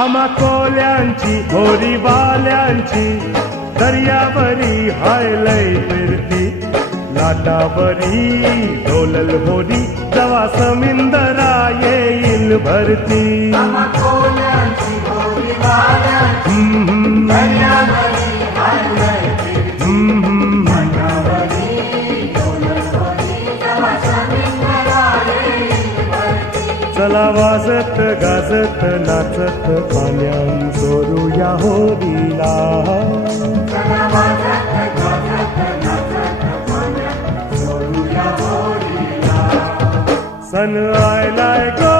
आम्हा कोल्यांची होरी बाल्यांची दर्यावरी हायलय फिरती लाटावरी डोलल होरी जवा समिंदरा येईल भरती चला वाजत गाजत नाचत पाण्यान चोरूया होरीला सन आयलाय गो